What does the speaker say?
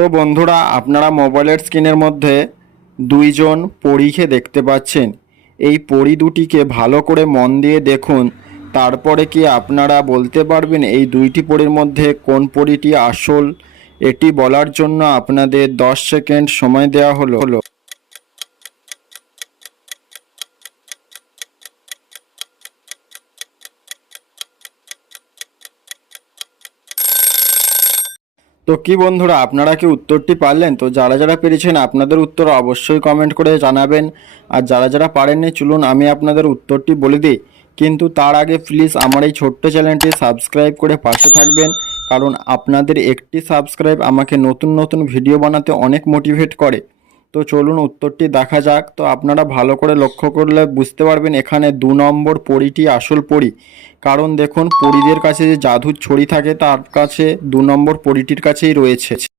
তো বন্ধুরা, আপনারা মোবাইলের স্ক্রিনের মধ্যে দুইজন পরীকে দেখতে পাচ্ছেন। এই পরী দুটিকে ভালো করে মন দিয়ে দেখুন, তারপরে কি আপনারা বলতে পারবেন এই দুইটি পরীর মধ্যে কোন পরীটি আসল? এটি বলার জন্য আপনাদের 10 সেকেন্ড সময় দেওয়া হলো। তো কি বন্ধুরা, আপনারা কি উত্তরটি পারলেন? তো যারা যারা পেরেছেন আপনাদের উত্তর অবশ্যই কমেন্ট করে জানাবেন। আর যারা যারা পারেননি, চলুন আমি আপনাদের উত্তরটি বলে দিই। কিন্তু তার আগে প্লিজ আমার এই ছোট্ট চ্যানেলটি সাবস্ক্রাইব করে পাশে থাকবেন, কারণ আপনাদের একটি সাবস্ক্রাইব আমাকে নতুন নতুন ভিডিও বানাতে অনেক মোটিভেট করে। তো চলুন উত্তরটি দেখা যাক। তো আপনারা ভালো করে লক্ষ্য করলে বুঝতে পারবেন এখানে 2 নম্বর পরীটি আসল পরী। কারণ দেখুন, পরীদের কাছে যে জাদুর ছড়ি থাকে তার কাছে 2 নম্বর পরীটির কাছেই রয়েছে।